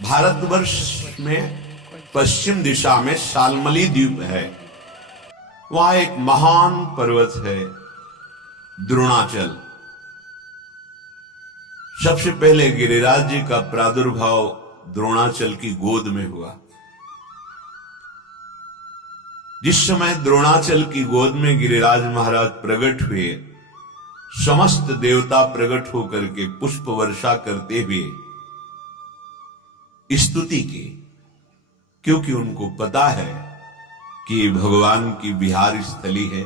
भारतवर्ष में पश्चिम दिशा में शाल्मली द्वीप है। वहां एक महान पर्वत है द्रोणाचल। सबसे पहले गिरिराज जी का प्रादुर्भाव द्रोणाचल की गोद में हुआ। जिस समय द्रोणाचल की गोद में गिरिराज महाराज प्रकट हुए, समस्त देवता प्रकट होकर के पुष्प वर्षा करते हुए स्तुति की, क्योंकि उनको पता है कि ये भगवान की विहार स्थली है,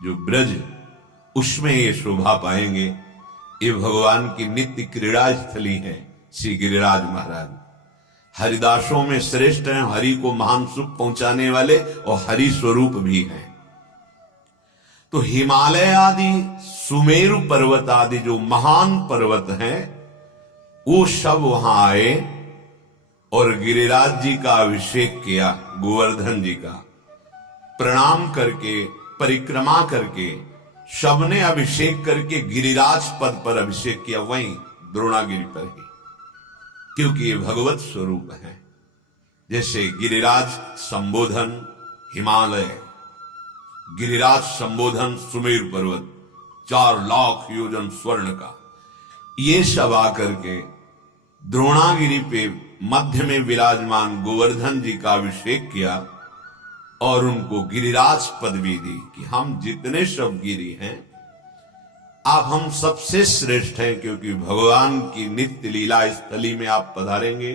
जो ब्रज उसमें ये शोभा पाएंगे। ये भगवान की नित्य क्रीड़ा स्थली है। श्री गिरिराज महाराज हरिदासों में श्रेष्ठ हैं, हरि को महान सुख पहुंचाने वाले और हरि स्वरूप भी हैं। तो हिमालय आदि सुमेरु पर्वत आदि जो महान पर्वत हैं, वो सब वहां आए और गिरिराज जी का अभिषेक किया। गोवर्धन जी का प्रणाम करके, परिक्रमा करके, सबने अभिषेक करके गिरिराज पद पर अभिषेक किया, वहीं द्रोणागिरी पर ही, क्योंकि ये भगवत स्वरूप है। जैसे गिरिराज संबोधन हिमालय, गिरिराज संबोधन सुमेरु पर्वत, 4 लाख योजन स्वर्ण का, ये सब आकर के द्रोणागिरी पे मध्य में विराजमान गोवर्धन जी का अभिषेक किया और उनको गिरिराज पदवी दी कि हम जितने सब गिरी हैं, आप हम सबसे श्रेष्ठ हैं, क्योंकि भगवान की नित्य लीला स्थली में आप पधारेंगे,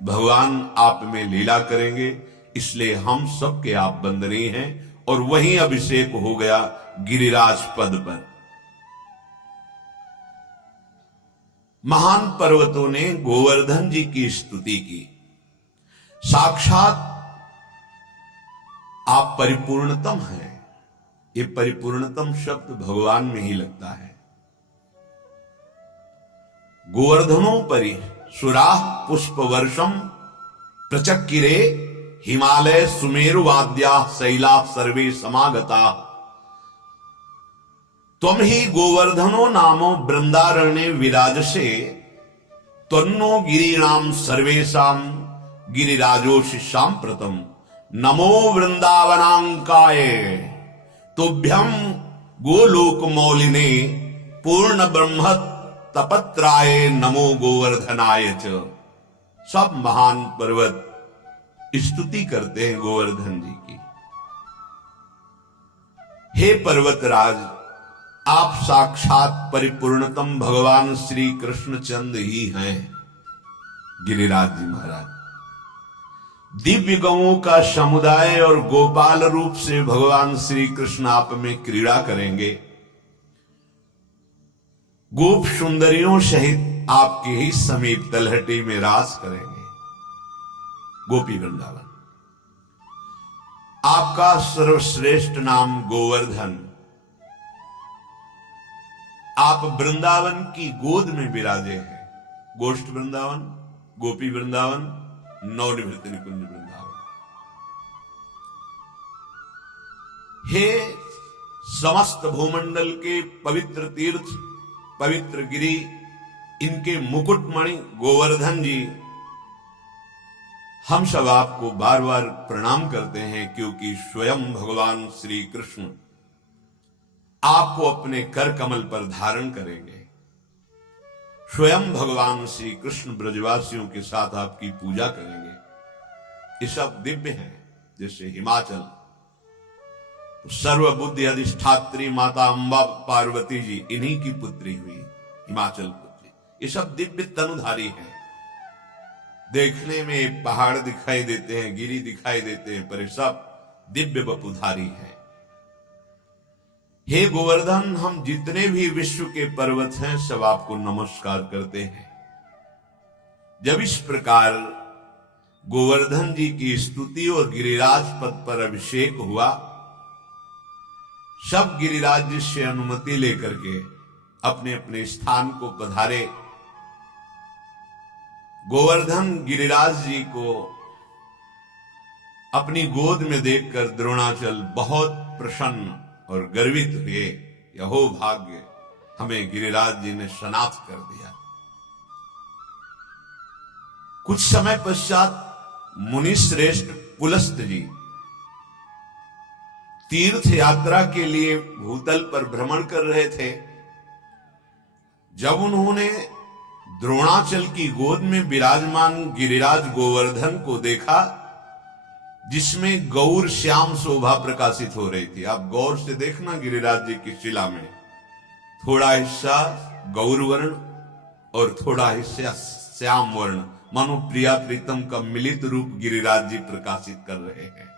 भगवान आप में लीला करेंगे, इसलिए हम सबके आप वंदनीय हैं। और वहीं अभिषेक हो गया गिरिराज पद पर। महान पर्वतों ने गोवर्धन जी की स्तुति की। साक्षात आप परिपूर्णतम हैं। ये परिपूर्णतम शब्द भगवान में ही लगता है। गोवर्धनों परि सुराह पुष्प वर्षम प्रचक्किरे हिमालय सुमेरु वाद्या शैला सर्वे समागता। त्वम ही गोवर्धनो नामो वृंदारण्ये विराजसे त्वन्नो गिरीणाम सर्वेशाम गिरिराजोशिष्याम प्रथम। नमो वृंदावनांकाय तुभ्यं गोलोक मौलिने पूर्ण ब्रह्म तपत्राय नमो गोवर्धनाय च। सब महान पर्वत स्तुति करते हैं गोवर्धन जी की। हे पर्वतराज, आप साक्षात परिपूर्णतम भगवान श्री कृष्ण चंद्र ही हैं। गिरिराज जी महाराज दिव्य गौओं का समुदाय और गोपाल रूप से भगवान श्री कृष्ण आप में क्रीड़ा करेंगे। गोप सुंदरियों सहित आपके ही समीप तलहटी में रास करेंगे। गोपी वृंदावन, आपका सर्वश्रेष्ठ नाम गोवर्धन। आप वृंदावन की गोद में विराजे हैं। गोष्ठ वृंदावन, गोपी वृंदावन, नवनिवृत्त निकुंज वृंदावन। हे समस्त भूमंडल के पवित्र तीर्थ, पवित्र गिरी, इनके मुकुटमणि गोवर्धन जी, हम सब आपको बार बार प्रणाम करते हैं, क्योंकि स्वयं भगवान श्री कृष्ण आपको अपने कर कमल पर धारण करेंगे। स्वयं भगवान श्री कृष्ण ब्रजवासियों के साथ आपकी पूजा करेंगे। ये सब दिव्य हैं। जैसे हिमाचल, सर्वबुद्धि अधिष्ठात्री माता अंबा पार्वती जी, इन्हीं की पुत्री हुई हिमाचल पुत्री। ये सब दिव्य तनुधारी हैं। देखने में पहाड़ दिखाई देते हैं, गिरी दिखाई देते हैं, पर ये सब दिव्य वपुधारी हैं। हे गोवर्धन, हम जितने भी विश्व के पर्वत हैं, सब आपको नमस्कार करते हैं। जब इस प्रकार गोवर्धन जी की स्तुति और गिरिराज पद पर अभिषेक हुआ, सब गिरिराज जी से अनुमति लेकर के अपने अपने स्थान को पधारे। गोवर्धन गिरिराज जी को अपनी गोद में देखकर द्रोणाचल बहुत प्रसन्न और गर्वित हुए। यहो भाग्य, हमें गिरिराज जी ने शनाख्त कर दिया। कुछ समय पश्चात मुनि श्रेष्ठ पुलस्त जी तीर्थ यात्रा के लिए भूतल पर भ्रमण कर रहे थे। जब उन्होंने द्रोणाचल की गोद में विराजमान गिरिराज गोवर्धन को देखा, जिसमें गौर श्याम शोभा प्रकाशित हो रही थी। आप गौर से देखना गिरिराज जी की शिला में थोड़ा हिस्सा गौर वर्ण और थोड़ा हिस्सा श्याम वर्ण, मानो प्रिया प्रीतम का मिलित रूप गिरिराज जी प्रकाशित कर रहे हैं।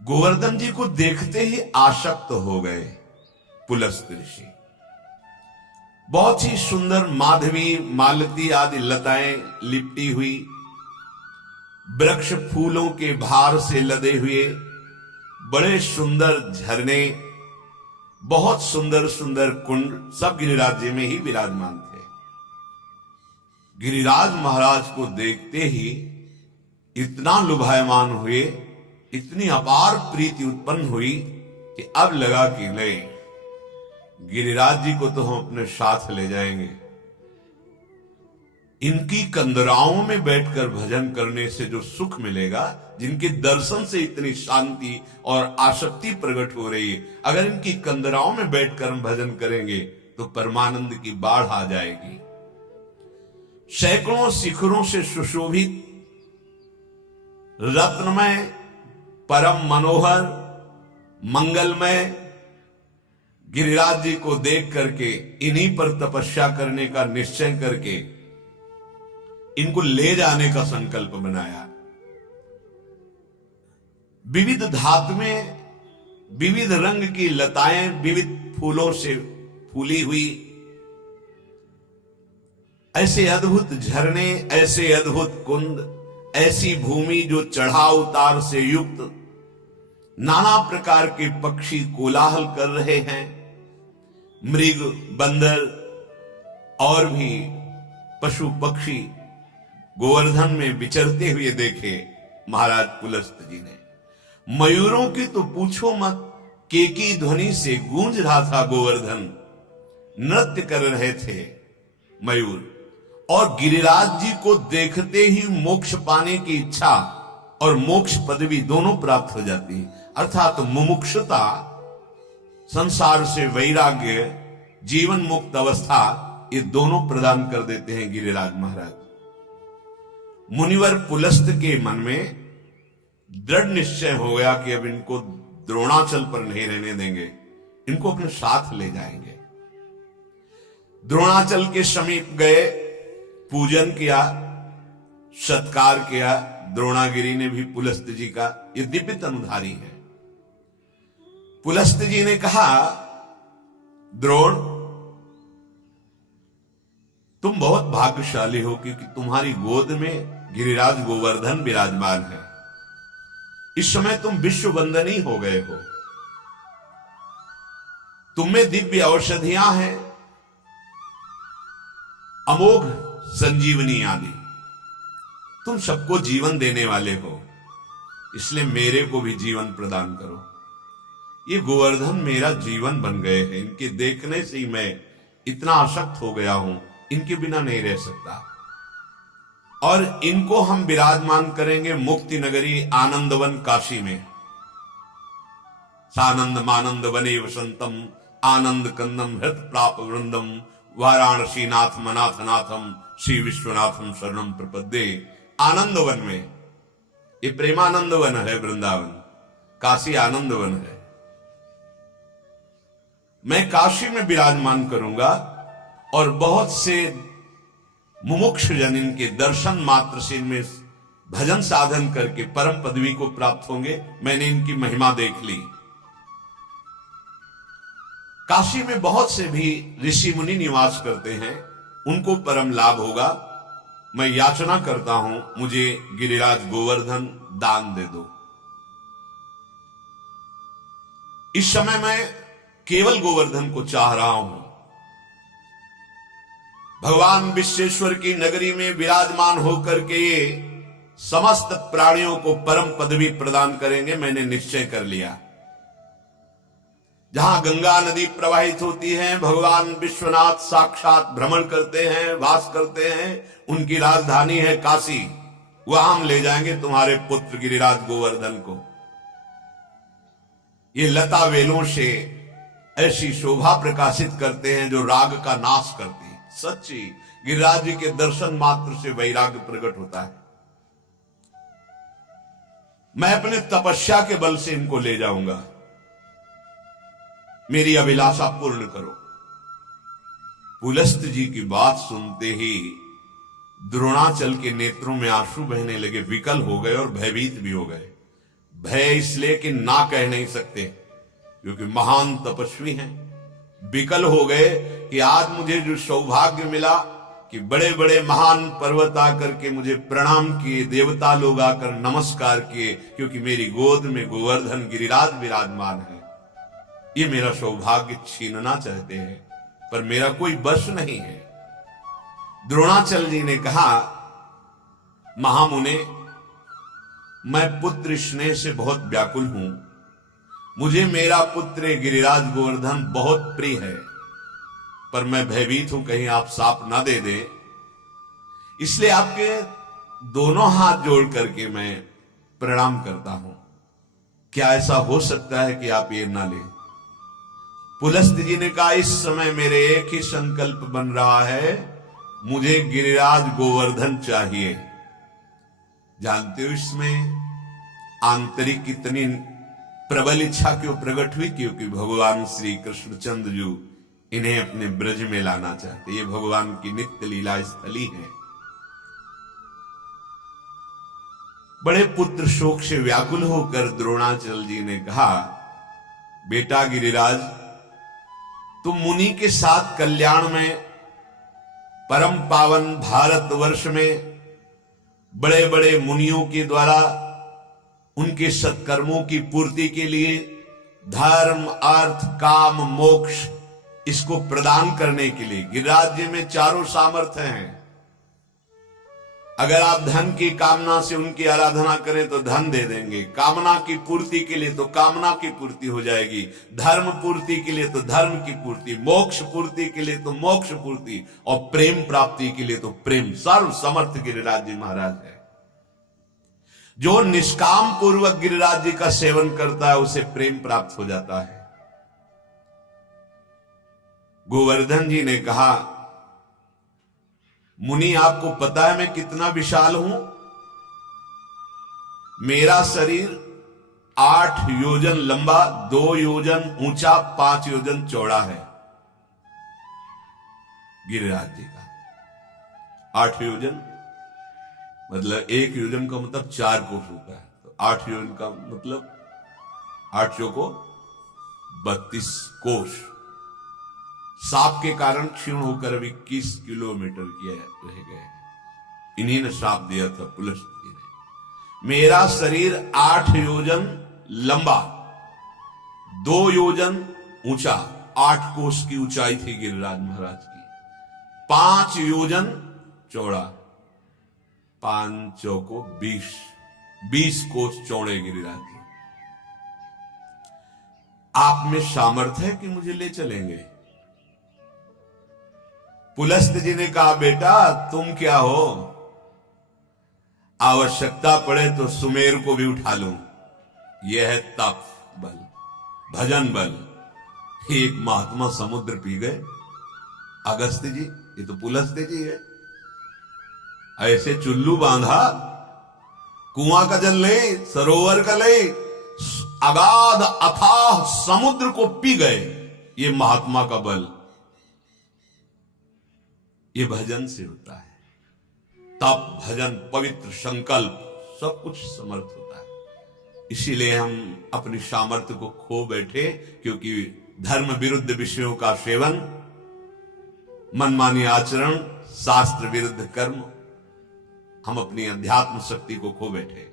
गोवर्धन जी को देखते ही आसक्त हो गए पुलस्त ऋषि। बहुत ही सुंदर माधवी मालती आदि लताएं लिपटी हुई, वृक्ष फूलों के भार से लदे हुए, बड़े सुंदर झरने, बहुत सुंदर सुंदर कुंड सब गिरिराज जी में ही विराजमान थे। गिरिराज महाराज को देखते ही इतना लुभायमान हुए, इतनी अपार प्रीति उत्पन्न हुई कि अब लगा कि नहीं, गिरिराज जी को तो हम अपने साथ ले जाएंगे। इनकी कंदराओं में बैठकर भजन करने से जो सुख मिलेगा, जिनके दर्शन से इतनी शांति और आसक्ति प्रकट हो रही है, अगर इनकी कंदराओं में बैठकर हम भजन करेंगे तो परमानंद की बाढ़ आ जाएगी। सैकड़ों शिखरों से सुशोभित रत्नमय, परम मनोहर, मंगलमय गिरिराज जी को देख करके इन्हीं पर तपस्या करने का निश्चय करके इनको ले जाने का संकल्प बनाया। विविध धातुएं, विविध रंग की लताएं, विविध फूलों से फूली हुई, ऐसे अद्भुत झरने, ऐसे अद्भुत कुंड, ऐसी भूमि जो चढ़ाव उतार से युक्त, नाना प्रकार के पक्षी कोलाहल कर रहे हैं, मृग, बंदर और भी पशु पक्षी गोवर्धन में विचरते हुए देखे महाराज पुलस्त जी ने। मयूरों की तो पूछो मत, केकी ध्वनि से गूंज रहा था गोवर्धन, नृत्य कर रहे थे मयूर। और गिरिराज जी को देखते ही मोक्ष पाने की इच्छा और मोक्ष पदवी दोनों प्राप्त हो जाती है। अर्थात मुमुक्षुता, संसार से वैराग्य, जीवन मुक्त अवस्था, ये दोनों प्रदान कर देते हैं गिरिराज महाराज। मुनिवर पुलस्त के मन में दृढ़ निश्चय हो गया कि अब इनको द्रोणाचल पर नहीं रहने देंगे, इनको अपने साथ ले जाएंगे। द्रोणाचल के समीप गए, पूजन किया, सत्कार किया। द्रोणागिरी ने भी पुलस्त जी का, ये दिव्य तनुधारी है। पुलस्त जी ने कहा, द्रोण तुम बहुत भाग्यशाली हो क्योंकि तुम्हारी गोद में गिरिराज गोवर्धन विराजमान है। इस समय तुम विश्व वंदनी हो गए हो, तुम्हें दिव्य औषधियां हैं, अमोघ संजीवनी आदि, तुम सबको जीवन देने वाले हो, इसलिए मेरे को भी जीवन प्रदान करो। ये गोवर्धन मेरा जीवन बन गए हैं, इनके देखने से ही मैं इतना आसक्त हो गया हूं, इनके बिना नहीं रह सकता। और इनको हम विराजमान करेंगे मुक्ति नगरी आनंदवन काशी में। सानंद मानंद वने वसंतम आनंद कंदम हृत प्राप वृंदम वाराणसी नाथ मनाथ नाथम श्री विश्वनाथम शरणम प्रपद्ये। आनंदवन में, ये प्रेमानंद वन है वृंदावन, काशी आनंद वन है। मैं काशी में विराजमान करूंगा और बहुत से मुमुक्ष जन इनके दर्शन मात्र से इनमें भजन साधन करके परम पदवी को प्राप्त होंगे। मैंने इनकी महिमा देख ली। काशी में बहुत से भी ऋषि मुनि निवास करते हैं, उनको परम लाभ होगा। मैं याचना करता हूं, मुझे गिरिराज गोवर्धन दान दे दो। इस समय मैं केवल गोवर्धन को चाह रहा हूं। भगवान विश्वेश्वर की नगरी में विराजमान होकर के ये समस्त प्राणियों को परम पदवी प्रदान करेंगे, मैंने निश्चय कर लिया। जहां गंगा नदी प्रवाहित होती है, भगवान विश्वनाथ साक्षात भ्रमण करते हैं, वास करते हैं, उनकी राजधानी है काशी। वहां हम ले जाएंगे तुम्हारे पुत्र गिरिराज गोवर्धन को। ये लता वेलों से ऐसी शोभा प्रकाशित करते हैं जो राग का नाश करती है। सच्ची गिरिराज जी के दर्शन मात्र से वैराग्य प्रकट होता है। मैं अपने तपस्या के बल से इनको ले जाऊंगा, मेरी अभिलाषा पूर्ण करो। पुलस्त जी की बात सुनते ही द्रोणाचल के नेत्रों में आंसू बहने लगे, विकल हो गए और भयभीत भी हो गए। भय इसलिए कि ना कह नहीं सकते, क्योंकि महान तपस्वी हैं। विकल हो गए कि आज मुझे जो सौभाग्य मिला कि बड़े बड़े महान पर्वत आकर के मुझे प्रणाम किए, देवता लोग आकर नमस्कार किए, क्योंकि मेरी गोद में गोवर्धन गिरिराज विराजमान है। ये मेरा सौभाग्य छीनना चाहते हैं, पर मेरा कोई बस नहीं है। द्रोणाचल जी ने कहा, महामुने, मैं पुत्र स्नेह से बहुत व्याकुल हूं। मुझे मेरा पुत्र गिरिराज गोवर्धन बहुत प्रिय है, पर मैं भयभीत हूं कहीं आप साप ना दे दें। इसलिए आपके दोनों हाथ जोड़ करके मैं प्रणाम करता हूं। क्या ऐसा हो सकता है कि आप ये ना लें? पुलस्त जी ने कहा, इस समय मेरे एक ही संकल्प बन रहा है, मुझे गिरिराज गोवर्धन चाहिए। जानते हो इसमें आंतरिक कितनी प्रबल इच्छा क्यों प्रकट हुई? क्योंकि भगवान श्री कृष्णचंद्र जी इन्हें अपने ब्रज में लाना चाहते। ये भगवान की नित्य लीला स्थली है। बड़े पुत्र शोक से व्याकुल होकर द्रोणाचल जी ने कहा, बेटा गिरिराज, तुम मुनि के साथ कल्याण में, परम पावन भारतवर्ष में बड़े बड़े मुनियों के द्वारा उनके सत्कर्मों की पूर्ति के लिए धर्म, अर्थ, काम, मोक्ष इसको प्रदान करने के लिए गिरिराज जी में चारों सामर्थ्य हैं। अगर आप धन की कामना से उनकी आराधना करें तो धन दे देंगे, कामना की पूर्ति के लिए तो कामना की पूर्ति हो जाएगी, धर्म पूर्ति के लिए तो धर्म की पूर्ति, मोक्ष पूर्ति के लिए तो मोक्ष पूर्ति, और प्रेम प्राप्ति के लिए तो प्रेम। सर्व समर्थ गिरिराज जी महाराज है। जो निष्काम पूर्वक गिरिराज जी का सेवन करता है उसे प्रेम प्राप्त हो जाता है। गोवर्धन जी ने कहा, मुनि आपको पता है मैं कितना विशाल हूं? मेरा शरीर 8 योजन लंबा, 2 योजन ऊंचा, 5 योजन चौड़ा है। गिरिराज जी का 8 योजन मतलब 1 योजन का मतलब 4 कोस होता है, तो 8 योजन का मतलब 8 चौको 32 कोस। सांप के कारण क्षीण होकर अभी 21 किलोमीटर किए रह गए। इन्हीं ने श्राप दिया था पुलस्त जी ने। मेरा शरीर 8 योजन लंबा, 2 योजन ऊंचा, 8 कोस की ऊंचाई थी गिरिराज महाराज की, 5 योजन चौड़ा, 5 चौको 20 कोस चौड़े गिरिराज जी। आप में सामर्थ्य है कि मुझे ले चलेंगे? पुलस्त जी ने कहा, बेटा तुम क्या हो, आवश्यकता पड़े तो सुमेर को भी उठा लूं। यह है तप बल, भजन बल। एक महात्मा समुद्र पी गए, अगस्त्य जी, ये तो पुलस्त जी है। ऐसे चुल्लू बांधा, कुआं का जल ले, सरोवर का ले, अगाध अथाह समुद्र को पी गए। ये महात्मा का बल, ये भजन से होता है। तप, भजन, पवित्र संकल्प, सब कुछ समर्थ होता है। इसीलिए हम अपनी सामर्थ्य को खो बैठे, क्योंकि धर्म विरुद्ध विषयों का सेवन, मनमानी आचरण, शास्त्र विरुद्ध कर्म, हम अपनी अध्यात्म शक्ति को खो बैठे।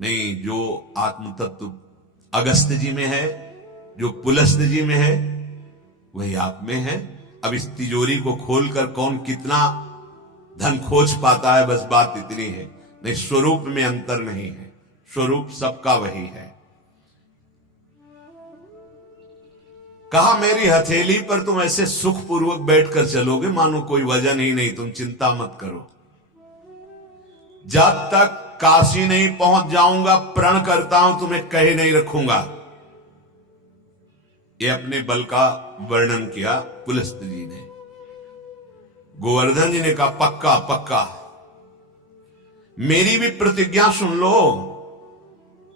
नहीं, जो आत्म तत्व अगस्त्य जी में है, जो पुलस्त जी में है, वही आप में है। अब इस तिजोरी को खोलकर कौन कितना धन खोज पाता है, बस बात इतनी है। नहीं, स्वरूप में अंतर नहीं है, स्वरूप सबका वही है। कहा मेरी हथेली पर तुम ऐसे सुखपूर्वक बैठकर चलोगे मानो कोई वजन ही नहीं, तुम चिंता मत करो। जब तक काशी नहीं पहुंच जाऊंगा प्रण करता हूं तुम्हें कहे नहीं रखूंगा। ये अपने बल का वर्णन किया पुलस्त जी ने। गोवर्धन जी ने कहा पक्का पक्का, मेरी भी प्रतिज्ञा सुन लो।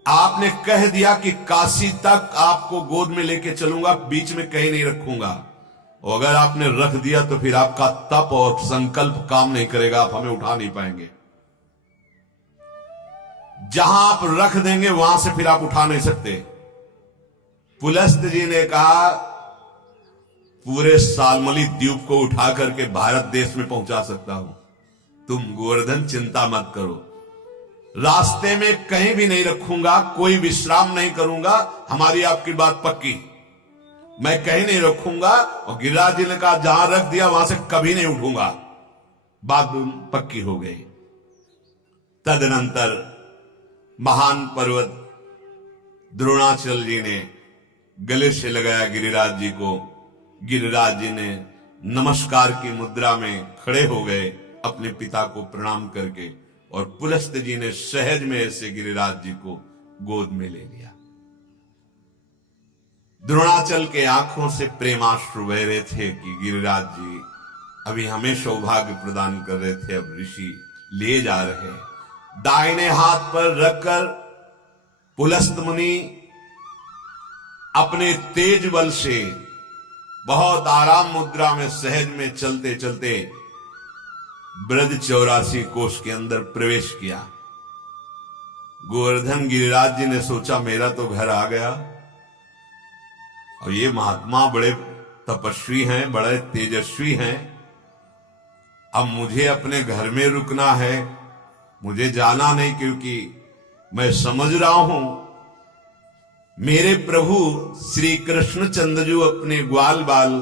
आपने कह दिया कि काशी तक आपको गोद में लेके चलूंगा, बीच में कहीं नहीं रखूंगा। और अगर आपने रख दिया तो फिर आपका तप और संकल्प काम नहीं करेगा, आप हमें उठा नहीं पाएंगे। जहां आप रख देंगे वहां से फिर आप उठा नहीं सकते। पुलस्त जी ने कहा पूरे सालमली द्वीप को उठा करके भारत देश में पहुंचा सकता हूं, तुम गोवर्धन चिंता मत करो। रास्ते में कहीं भी नहीं रखूंगा, कोई विश्राम नहीं करूंगा, हमारी आपकी बात पक्की। मैं कहीं नहीं रखूंगा। और गिरिराज जी ने कहा जहां रख दिया वहां से कभी नहीं उठूंगा। बात पक्की हो गई। तदनंतर महान पर्वत द्रोणाचल जी ने गले से लगाया गिरिराज जी को। गिरिराज जी ने नमस्कार की मुद्रा में खड़े हो गए अपने पिता को प्रणाम करके, और पुलस्त जी ने सहज में ऐसे गिरिराज जी को गोद में ले लिया। द्रोणाचल के आंखों से प्रेमाश्रु बह रहे थे कि गिरिराज जी अभी हमें सौभाग्य प्रदान कर रहे थे, अब ऋषि ले जा रहे हैं। दाहिने हाथ पर रखकर पुलस्त मुनि अपने तेज बल से बहुत आराम मुद्रा में सहज में चलते चलते ब्रज 84 कोष के अंदर प्रवेश किया। गोवर्धन गिरिराज जी ने सोचा मेरा तो घर आ गया, और ये महात्मा बड़े तपस्वी हैं, बड़े तेजस्वी हैं, अब मुझे अपने घर में रुकना है, मुझे जाना नहीं, क्योंकि मैं समझ रहा हूं मेरे प्रभु श्री कृष्ण चंद्रजू अपने ग्वाल बाल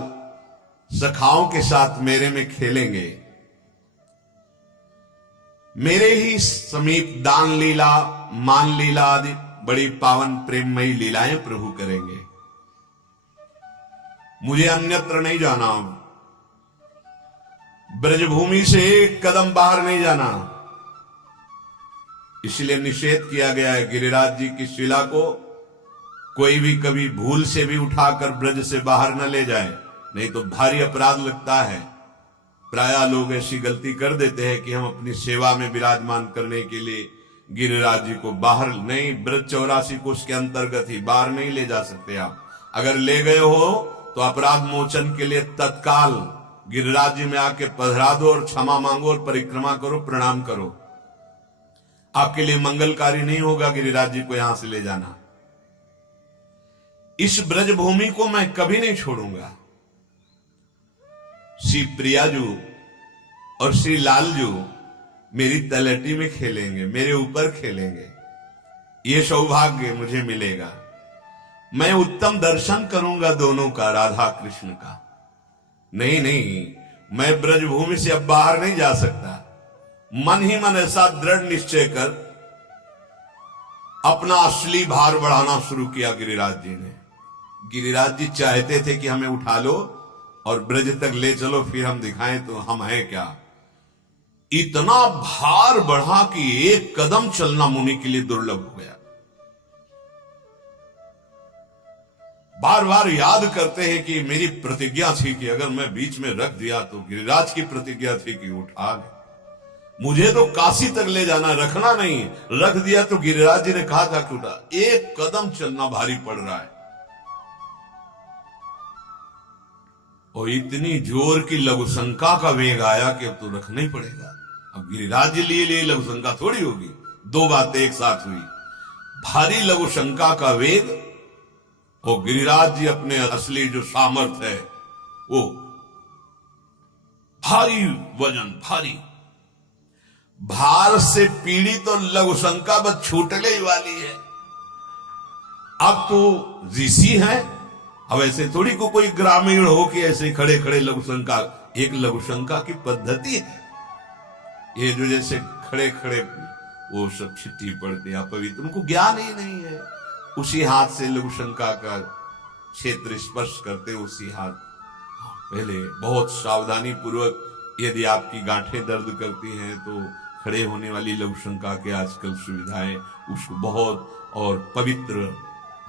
सखाओं के साथ मेरे में खेलेंगे, मेरे ही समीप दान लीला मान लीला आदि बड़ी पावन प्रेममयी लीलाएं प्रभु करेंगे, मुझे अन्यत्र नहीं जाना, ब्रजभूमि से एक कदम बाहर नहीं जाना। इसलिए निषेध किया गया है गिरिराज जी की शिला को कोई भी कभी भूल से भी उठाकर ब्रज से बाहर न ले जाए, नहीं तो भारी अपराध लगता है। प्रायः लोग ऐसी गलती कर देते हैं कि हम अपनी सेवा में विराजमान करने के लिए गिरिराज जी को बाहर नहीं, ब्रज 84 कोष के अंतर्गत ही, बाहर नहीं ले जा सकते आप। अगर ले गए हो तो अपराध मोचन के लिए तत्काल गिरिराज जी में आके पधरा दो और क्षमा मांगो और परिक्रमा करो, प्रणाम करो। आपके लिए मंगलकारी नहीं होगा गिरिराज जी को यहां से ले जाना। इस ब्रजभूमि को मैं कभी नहीं छोड़ूंगा। श्री प्रियाजू और श्री लालजू मेरी तलहटी में खेलेंगे, मेरे ऊपर खेलेंगे, ये सौभाग्य मुझे मिलेगा। मैं उत्तम दर्शन करूंगा दोनों का, राधा कृष्ण का। नहीं नहीं, मैं ब्रजभूमि से अब बाहर नहीं जा सकता। मन ही मन ऐसा दृढ़ निश्चय कर अपना असली भार बढ़ाना शुरू किया गिरिराज जी ने। गिरिराज जी चाहते थे कि हमें उठा लो और ब्रज तक ले चलो, फिर हम दिखाएं तो हम हैं क्या। इतना भार बढ़ा कि एक कदम चलना मुनि के लिए दुर्लभ हो गया। बार बार याद करते हैं कि मेरी प्रतिज्ञा थी कि अगर मैं बीच में रख दिया तो गिरिराज की प्रतिज्ञा थी कि उठा ले, मुझे तो काशी तक ले जाना, रखना नहीं। रख दिया तो गिरिराज जी ने कहा था कि उठा। एक कदम चलना भारी पड़ रहा है, और इतनी जोर की लघुशंका का वेग आया कि अब तो रखना ही पड़ेगा। अब गिरिराज जी लिए लघुशंका थोड़ी होगी। दो बातें एक साथ हुई, भारी लघुशंका का वेग और गिरिराज जी अपने असली जो सामर्थ्य है वो भारी वजन, भारी भार से पीड़ित तो लघुशंका बस छूटने ही वाली है। अब तो ऋषि हैं, अब ऐसे थोड़ी को कोई ग्रामीण हो कि ऐसे खड़े खड़े लघुशंका, एक लघुशंका की पद्धति है। ये जो जैसे खड़े खड़े वो सब चिट्ठी पढ़ते हैं पवित्र, उनको ज्ञान ही नहीं है। उसी हाथ से लघुशंका का क्षेत्र स्पर्श करते उसी हाथ, पहले बहुत सावधानी पूर्वक, यदि आपकी गांठें दर्द करती हैं तो खड़े होने वाली लघु शंका के आजकल सुविधाएं, उसको बहुत और पवित्र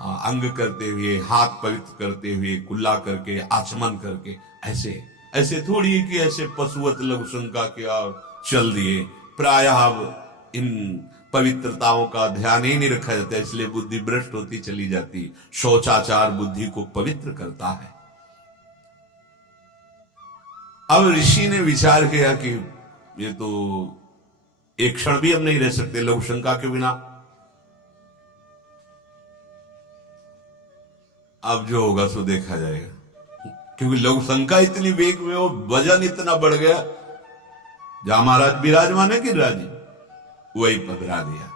अंग करते हुए, हाथ पवित्र करते हुए, कुल्ला करके, आचमन करके, ऐसे ऐसे थोड़ी कि ऐसे पशुवत लघु शंका के और चल दिए। प्रायः अब इन पवित्रताओं का ध्यान ही नहीं रखा जाता, इसलिए बुद्धि भ्रष्ट होती चली जाती। शौचाचार बुद्धि को पवित्र करता है। अब ऋषि ने विचार किया कि ये तो एक क्षण भी हम नहीं रह सकते लघु शंका के बिना। अब जो होगा सो देखा जाएगा, क्योंकि लघु शंका इतनी वेग में हो, वजन इतना बढ़ गया। जहां महाराज विराजमान है गिरिराज जी, वही पधरा दिया।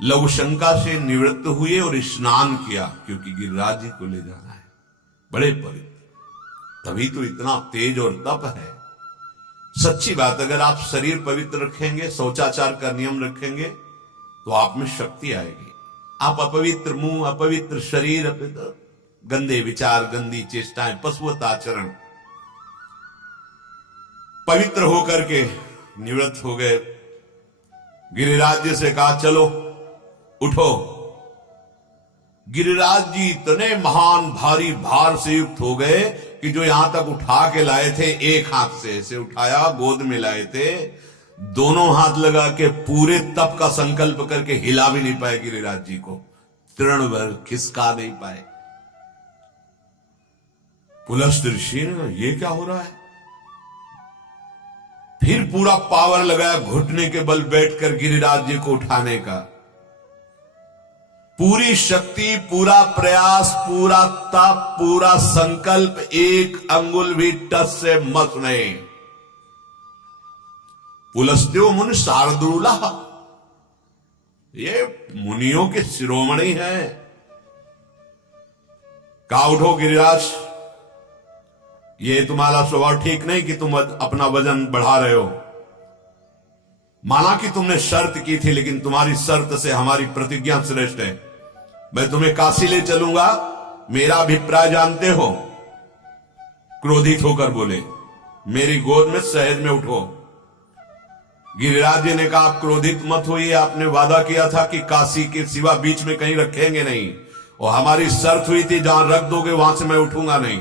लघु शंका से निवृत्त हुए और स्नान किया, क्योंकि गिरिराज जी को ले जाना है, बड़े पवित्र। तभी तो इतना तेज और तप है। सच्ची बात, अगर आप शरीर पवित्र रखेंगे, शौचाचार का नियम रखेंगे, तो आप में शक्ति आएगी। आप अपवित्र मुंह, अपवित्र शरीर, गंदे विचार, गंदी चेष्टाएं, पशुवत आचरण, पवित्र होकर के निवृत्त हो गए। गिरिराज जी से कहा चलो उठो। गिरिराज जी इतने महान भारी भार से युक्त हो गए कि जो यहां तक उठा के लाए थे, एक हाथ से ऐसे उठाया, गोद में लाए थे, दोनों हाथ लगा के पूरे तप का संकल्प करके हिला भी नहीं पाए गिरिराज जी को, तृण भर खिसका नहीं पाए। पुलस्त ऋषि ने, ये क्या हो रहा है? फिर पूरा पावर लगाया, घुटने के बल बैठकर गिरिराज जी को उठाने का। पूरी शक्ति, पूरा प्रयास, पूरा तप, पूरा संकल्प, एक अंगुल भी टस से मस नहीं। पुलस्त्यो मुनि शार्दूला, ये मुनियों के शिरोमणि हैं। कहा उठो गिरिराज, ये तुम्हारा स्वभाव ठीक नहीं कि तुम अपना वजन बढ़ा रहे हो। माना कि तुमने शर्त की थी, लेकिन तुम्हारी शर्त से हमारी प्रतिज्ञा श्रेष्ठ है। मैं तुम्हें काशी ले चलूंगा, मेरा अभिप्राय जानते हो। क्रोधित होकर बोले, मेरी गोद में सहज में उठो। गिरिराज जी ने कहा, आप क्रोधित मत होइए, आपने वादा किया था कि काशी के सिवा बीच में कहीं रखेंगे नहीं, और हमारी शर्त हुई थी जहां रख दोगे वहां से मैं उठूंगा नहीं।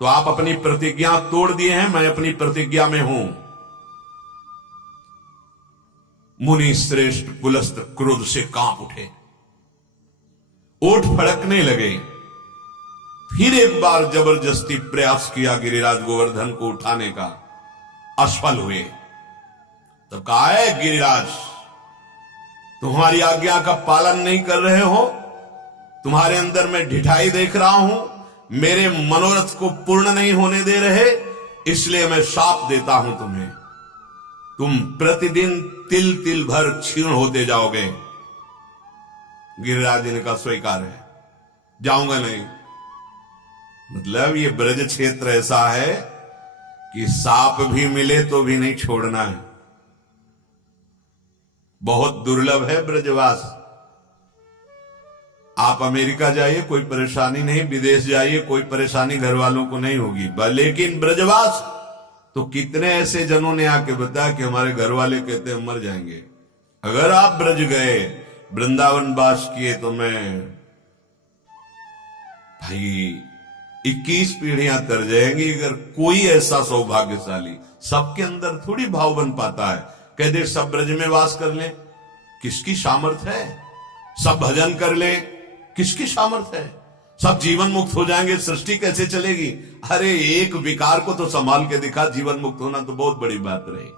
तो आप अपनी प्रतिज्ञा तोड़ दिए हैं, मैं अपनी प्रतिज्ञा में हूं। मुनि श्रेष्ठ पुलस्त क्रोध से कांप उठे, ओठ फड़कने लगे। फिर एक बार जबरदस्ती प्रयास किया गिरिराज गोवर्धन को उठाने का, असफल हुए। तो कहा है गिरिराज, तुम्हारी आज्ञा का पालन नहीं कर रहे हो, तुम्हारे अंदर मैं ढिठाई देख रहा हूं, मेरे मनोरथ को पूर्ण नहीं होने दे रहे, इसलिए मैं शाप देता हूं तुम्हें। तुम प्रतिदिन तिल तिल भर क्षीण होते जाओगे। गिरिराज ने कहा स्वीकार है, जाऊंगा नहीं। मतलब ये ब्रज क्षेत्र ऐसा है कि सांप भी मिले तो भी नहीं छोड़ना है। बहुत दुर्लभ है ब्रजवास। आप अमेरिका जाइए कोई परेशानी नहीं, विदेश जाइए कोई परेशानी घर वालों को नहीं होगी, लेकिन ब्रजवास तो कितने ऐसे जनों ने आके बताया कि हमारे घर वाले कहते हैं मर जाएंगे। अगर आप ब्रज गए, वृंदावन वास किए, तो मैं भाई 21 पीढ़ियां तर जाएंगी। अगर कोई ऐसा सौभाग्यशाली, सबके अंदर थोड़ी भाव बन पाता है, कह दे सब ब्रज में वास कर ले, किसकी सामर्थ है? सब भजन कर ले, किसकी सामर्थ है? सब जीवन मुक्त हो जाएंगे, सृष्टि कैसे चलेगी? अरे एक विकार को तो संभाल के दिखा, जीवन मुक्त होना तो बहुत बड़ी बात रही।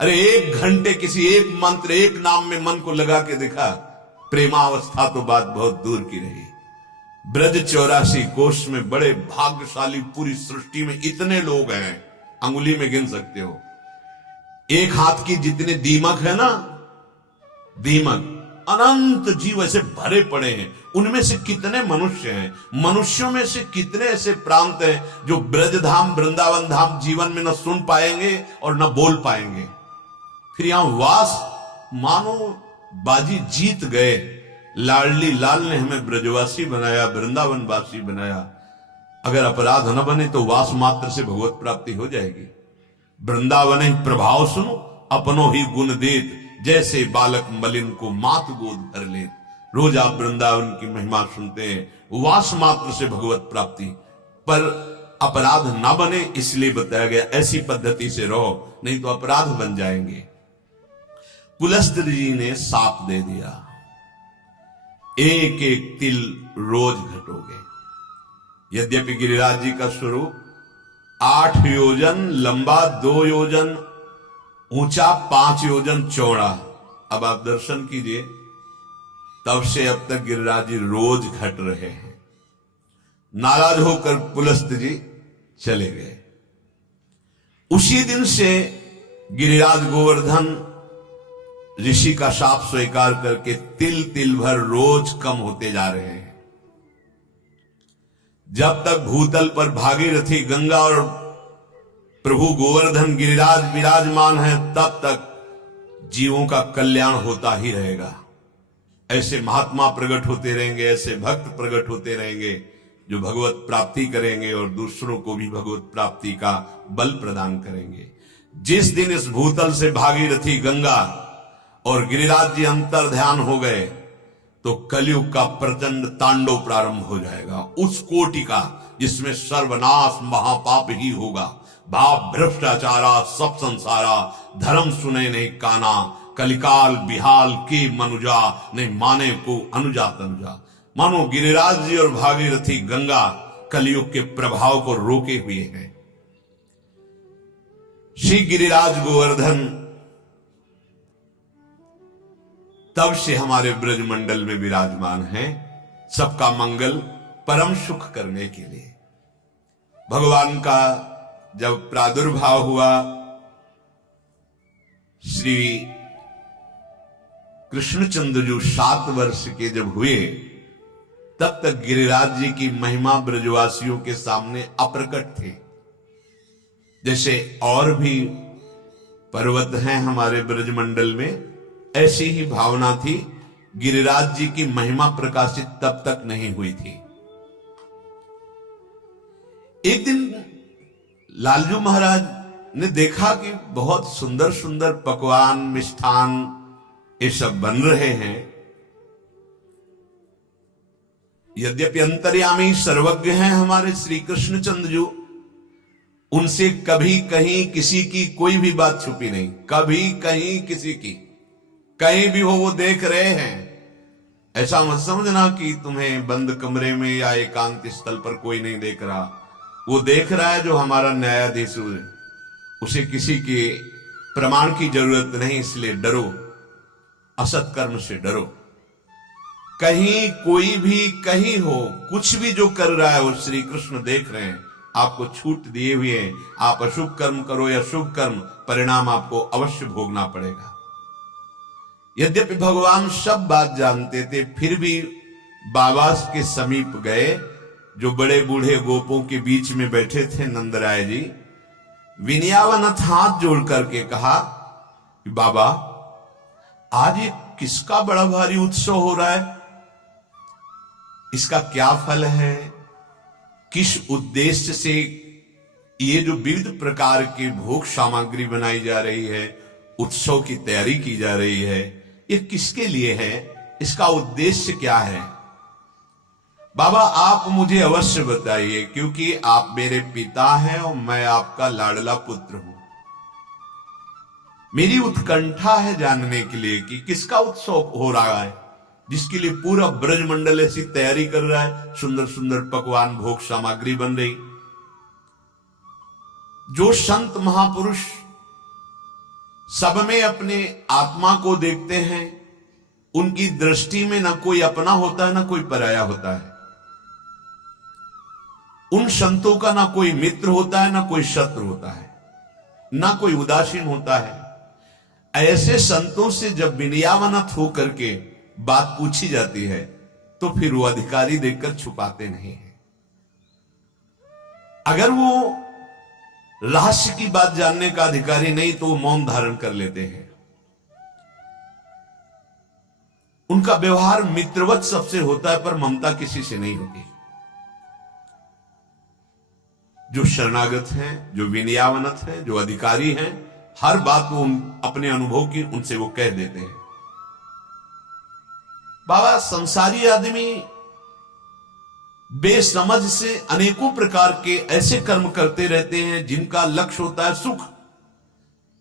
अरे 1 घंटे किसी एक मंत्र, एक नाम में मन को लगा के दिखा, प्रेमावस्था तो बात बहुत दूर की रही। ब्रज 84 कोष में बड़े भाग्यशाली, पूरी सृष्टि में इतने लोग हैं, अंगुली में गिन सकते हो। एक हाथ की जितने दीमक है ना, दीमक अनंत जीव ऐसे भरे पड़े हैं, उनमें से कितने मनुष्य हैं, मनुष्यों में से कितने ऐसे प्रांत हैं जो ब्रजधाम वृंदावन धाम जीवन में न सुन पाएंगे और न बोल पाएंगे। फिर यहां वास मानो बाजी जीत गए, लाडली लाल ने हमें ब्रजवासी बनाया, वृंदावनवासी बनाया। अगर अपराध न बने तो वास मात्र से भगवत प्राप्ति हो जाएगी। वृंदावन ही प्रभाव सुनो, अपनो ही गुण देत, जैसे बालक मलिन को मात गोद भर ले। रोज आप वृंदावन की महिमा सुनते हैं, वास मात्र से भगवत प्राप्ति। पर अपराध ना बने इसलिए बताया गया ऐसी पद्धति से रहो, नहीं तो अपराध बन जाएंगे। पुलस्त्य जी ने साप दे दिया, एक एक तिल रोज घटोगे। यद्यपि गिरिराज जी का स्वरूप 8 योजन लंबा, 2 योजन ऊंचा, 5 योजन चौड़ा। अब आप दर्शन कीजिए, तब से अब तक गिरिराज जी रोज घट रहे हैं। नाराज होकर पुलस्त्य जी चले गए। उसी दिन से गिरिराज गोवर्धन ऋषि का शाप स्वीकार करके तिल तिल भर रोज कम होते जा रहे हैं। जब तक भूतल पर भागीरथी गंगा और प्रभु गोवर्धन गिरिराज विराजमान है, तब तक जीवों का कल्याण होता ही रहेगा। ऐसे महात्मा प्रकट होते रहेंगे, ऐसे भक्त प्रकट होते रहेंगे जो भगवत प्राप्ति करेंगे और दूसरों को भी भगवत प्राप्ति का बल प्रदान करेंगे। जिस दिन इस भूतल से भागीरथी गंगा और गिरिराज जी अंतर ध्यान हो गए तो कलयुग का प्रचंड तांडव प्रारंभ हो जाएगा। उस कोटि का जिसमें सर्वनाश महापाप ही होगा। भाव भ्रष्टाचारा सब संसारा, धर्म सुने नहीं काना, कलिकाल बिहाल के मनुजा, नहीं माने को अनुजा तनुजा। मानो गिरिराज जी और भागीरथी गंगा कलयुग के प्रभाव को रोके हुए हैं। श्री गिरिराज गोवर्धन तब से हमारे ब्रज मंडल में विराजमान हैं, सबका मंगल परम सुख करने के लिए। भगवान का जब प्रादुर्भाव हुआ, श्री कृष्णचंद्र जो 7 वर्ष के जब हुए, तब तक गिरिराज जी की महिमा ब्रजवासियों के सामने अप्रकट थे। जैसे और भी पर्वत हैं हमारे ब्रजमंडल में, ऐसी ही भावना थी। गिरिराज जी की महिमा प्रकाशित तब तक नहीं हुई थी। एक दिन लालजू महाराज ने देखा कि बहुत सुंदर सुंदर पकवान, मिष्ठान ये सब बन रहे हैं। यद्यपि अंतर्यामी सर्वज्ञ हैं हमारे श्री कृष्णचंद्र जी, उनसे कभी कहीं किसी की कोई भी बात छुपी नहीं। कभी कहीं किसी की, कहीं भी हो वो देख रहे हैं। ऐसा मत समझना कि तुम्हें बंद कमरे में या एकांत स्थल पर कोई नहीं देख रहा। वो देख रहा है जो हमारा न्यायाधीश, उसे किसी के प्रमाण की जरूरत नहीं। इसलिए डरो, असत कर्म से डरो। कहीं कोई भी कहीं हो, कुछ भी जो कर रहा है वो श्री कृष्ण देख रहे हैं। आपको छूट दिए हुए हैं, आप अशुभ कर्म करो या शुभ कर्म, परिणाम आपको अवश्य भोगना पड़ेगा। यद्यपि भगवान सब बात जानते थे, फिर भी बाबा के समीप गए, जो बड़े बूढ़े गोपों के बीच में बैठे थे नंदराय जी। विनयावनत हाथ जोड़ करके कहा कि बाबा, आज ये किसका बड़ा भारी उत्सव हो रहा है? इसका क्या फल है? किस उद्देश्य से ये जो विविध प्रकार की भोग सामग्री बनाई जा रही है, उत्सव की तैयारी की जा रही है, ये किसके लिए है? इसका उद्देश्य क्या है? बाबा आप मुझे अवश्य बताइए, क्योंकि आप मेरे पिता हैं और मैं आपका लाडला पुत्र हूं। मेरी उत्कंठा है जानने के लिए कि किसका उत्सव हो रहा है, जिसके लिए पूरा ब्रजमंडल ऐसी तैयारी कर रहा है। सुंदर सुंदर पकवान, भोग सामग्री बन रही। जो संत महापुरुष सब में अपने आत्मा को देखते हैं, उनकी दृष्टि में ना कोई अपना होता है ना कोई पराया होता है। उन संतों का ना कोई मित्र होता है ना कोई शत्रु होता है, ना कोई उदासीन होता है। ऐसे संतों से जब विनयावनत होकर के बात पूछी जाती है तो फिर वो अधिकारी देखकर छुपाते नहीं है। अगर वो रहस्य की बात जानने का अधिकारी नहीं तो वो मौन धारण कर लेते हैं। उनका व्यवहार मित्रवत सबसे होता है, पर ममता किसी से नहीं होती। जो शरणागत हैं, जो विनयावनत हैं, जो अधिकारी हैं, हर बात वो अपने अनुभव की उनसे वो कह देते हैं। बाबा, संसारी आदमी बेसमझ से अनेकों प्रकार के ऐसे कर्म करते रहते हैं जिनका लक्ष्य होता है सुख,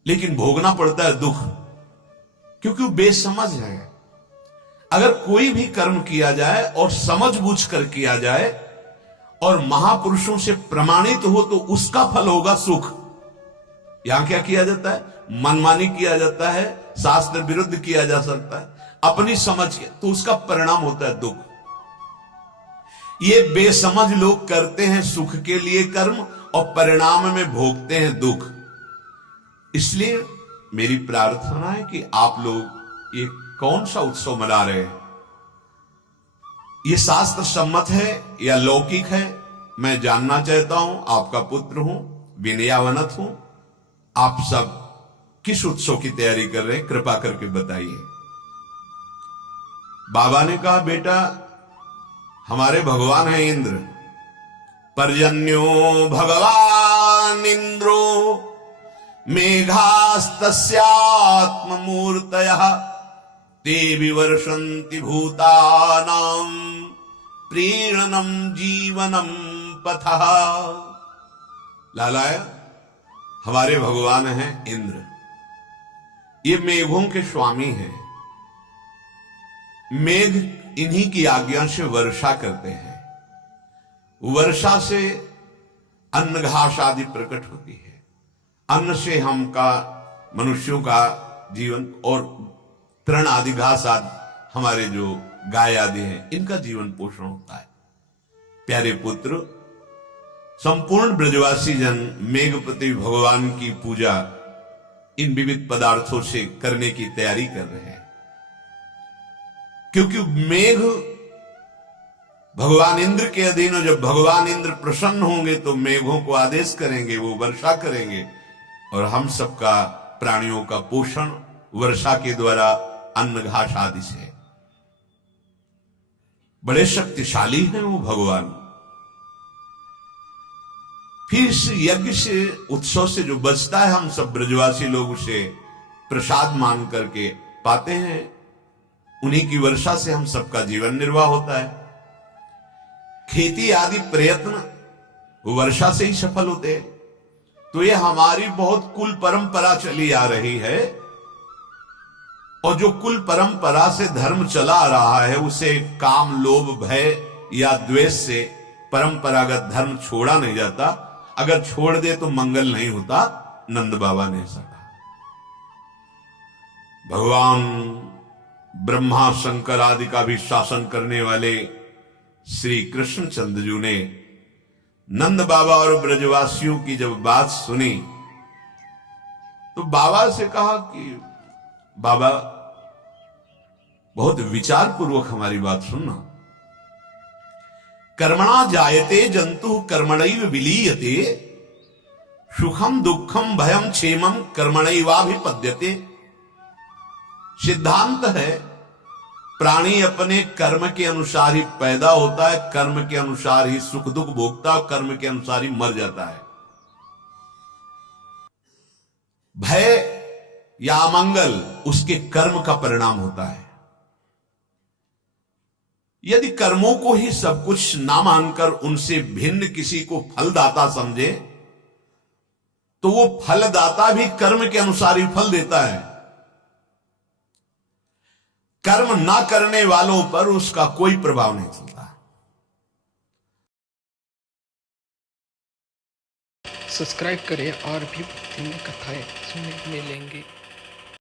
लेकिन भोगना पड़ता है दुख, क्योंकि वो बेसमझ है। अगर कोई भी कर्म किया जाए और समझ बूझ कर किया जाए और महापुरुषों से प्रमाणित हो तो उसका फल होगा सुख। यहां क्या किया जाता है? मनमानी किया जाता है, शास्त्र विरुद्ध किया जा सकता है, अपनी समझ के, तो उसका परिणाम होता है दुख। ये बेसमझ लोग करते हैं सुख के लिए कर्म और परिणाम में भोगते हैं दुख। इसलिए मेरी प्रार्थना है कि आप लोग ये कौन सा उत्सव मना रहे हैं, ये शास्त्र सम्मत है या लौकिक है, मैं जानना चाहता हूं। आपका पुत्र हूं, विनयावनत हूं। आप सब किस उत्सव की तैयारी कर रहे हैं, कृपा करके बताइए। बाबा ने कहा, बेटा हमारे भगवान है इंद्र। पर्जन्यो भगवान इंद्रो मेघास्तस्यात्ममूर्तयः ते विवर्षन्ति भूतानां प्रीणनं जीवनं पथः। लालाया, हमारे भगवान हैं इंद्र, ये मेघों के स्वामी हैं। मेघ इन्हीं की आज्ञा से वर्षा करते हैं। वर्षा से अन्न घास आदि प्रकट होती है। अन्न से हम का मनुष्यों का जीवन और तृण आदि घास आदि हमारे जो गाय आदि हैं इनका जीवन पोषण होता है। प्यारे पुत्र, संपूर्ण ब्रजवासी जन मेघपति भगवान की पूजा इन विविध पदार्थों से करने की तैयारी कर रहे हैं, क्योंकि मेघ भगवान इंद्र के अधीन, जब भगवान इंद्र प्रसन्न होंगे तो मेघों को आदेश करेंगे, वो वर्षा करेंगे और हम सबका प्राणियों का पोषण वर्षा के द्वारा अन्न घास आदि से। बड़े शक्तिशाली हैं वो भगवान। फिर इस यज्ञ से, उत्सव से जो बचता है, हम सब ब्रजवासी लोग उसे प्रसाद मान करके पाते हैं। उन्हीं की वर्षा से हम सबका जीवन निर्वाह होता है। खेती आदि प्रयत्न वर्षा से ही सफल होते हैं। तो ये हमारी बहुत कुल परंपरा चली आ रही है, और जो कुल परंपरा से धर्म चला आ रहा है उसे काम, लोभ, भय या द्वेष से परंपरागत धर्म छोड़ा नहीं जाता। अगर छोड़ दे तो मंगल नहीं होता, नंद बाबा ने ऐसा कहा। भगवान ब्रह्मा शंकर आदि का भी शासन करने वाले श्री कृष्णचंद्र जी ने नंद बाबा और ब्रजवासियों की जब बात सुनी तो बाबा से कहा कि बाबा, बहुत विचार पूर्वक हमारी बात सुनना। कर्मणा जायते जंतु कर्मणैव विलीयते, सुखम दुखम भयम क्षेमम कर्मणैवाभिपद्यते। सिद्धांत है, प्राणी अपने कर्म के अनुसार ही पैदा होता है, कर्म के अनुसार ही सुख दुख भोगता है, कर्म के अनुसार ही मर जाता है। भय या अमंगल उसके कर्म का परिणाम होता है। यदि कर्मों को ही सब कुछ ना मानकर उनसे भिन्न किसी को फलदाता समझे तो वो फलदाता भी कर्म के अनुसार ही फल देता है। कर्म ना करने वालों पर उसका कोई प्रभाव नहीं चलता। सब्सक्राइब करें और भी कथाएं सुनने को मिलेंगी।